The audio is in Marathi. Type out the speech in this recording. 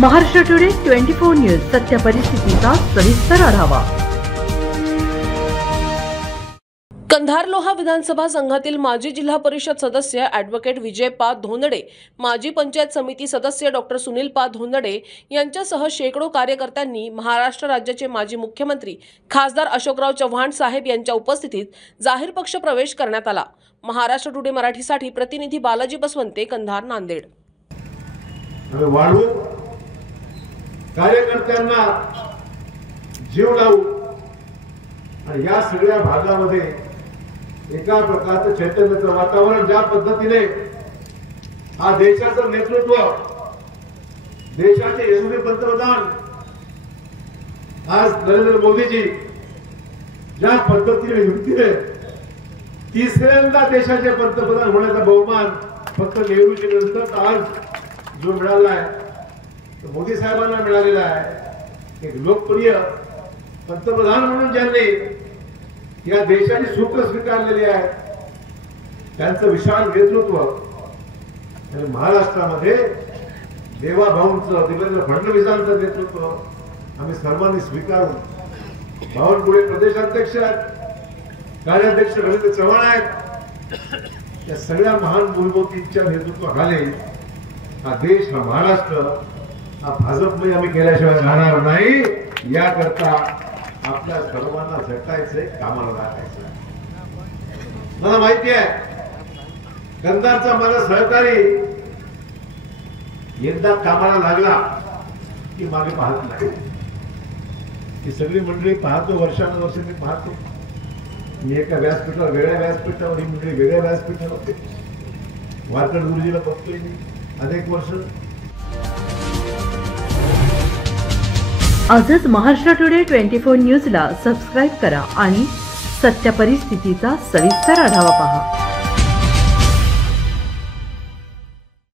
महाराष्ट्र टुडे 24 न्यूज सत्य परिस्थितीचा सविस्तर आढावा। कंधार लोहा विधानसभा संघातील माजी जिल्हा परिषद सदस्य ॲडव्होकेट विजय पा धोंडडे, माजी पंचायत समिती सदस्य डॉक्टर सुनील पा धोंडडे यांच्यासह शेकडो कार्यकर्त्यांनी महाराष्ट्र राज्याचे माजी मुख्यमंत्री खासदार अशोकराव चव्हाण साहेब यांच्या उपस्थितीत जाहीर पक्ष प्रवेश करण्यात आला। महाराष्ट्र टुडे मराठीसाठी प्रतिनिधी बालाजी बसवंते, कंधार, नांदेड। कार्यकर्त्यांना जीव लावू आणि या सगळ्या भागामध्ये एका प्रकारचं चैतन्याचं वातावरण ज्या पद्धतीने हा देशाचं नेतृत्व, देशाचे यशस्वी पंतप्रधान आज नरेंद्र मोदीजी ज्या पद्धतीने युक्तीने तिसऱ्यांदा देशाचे पंतप्रधान होण्याचा बहुमान फक्त नेहरूजी नंतर आज जो मिळाला आहे मोदी साहेबांना मिळालेला आहे। एक लोकप्रिय पंतप्रधान म्हणून ज्यांनी या देशाची सूत्र स्वीकारलेली आहे त्यांचं विशाल नेतृत्व आणि महाराष्ट्रामध्ये देवाभाऊंचं, देवेंद्र फडणवीसांचं नेतृत्व आम्ही सर्वांनी स्वीकारून बावनकुळे प्रदेशाध्यक्ष आहेत, कार्याध्यक्ष रवींद्र चव्हाण आहेत, या सगळ्या महान मूलभूतींच्या नेतृत्वाखाली हा देश, हा महाराष्ट्र, हा भाजपमध्ये आम्ही केल्याशिवाय राहणार नाही। याकरता आपल्या सर्वांना झटायचंय, कामाला लागायचं। मला माहिती आहे कंधारचा माझा सहकारी एकदा कामाला लागला की मागे पाहत नाही। ही सगळी मंडळी पाहतो, वर्षानुवर्ष मी पाहतो। मी एका व्यासपीठावर, वेगळ्या व्यासपीठावर, ही मंडळी वेगळ्या व्यासपीठावर होते। वारकड गुरुजीला बघतोय मी अनेक वर्ष। आजच महाराष्ट्र टुडे 24 न्यूजला सबस्क्राइब करा आणि सत्य परिस्थितीचा सविस्तर आढावा पहा।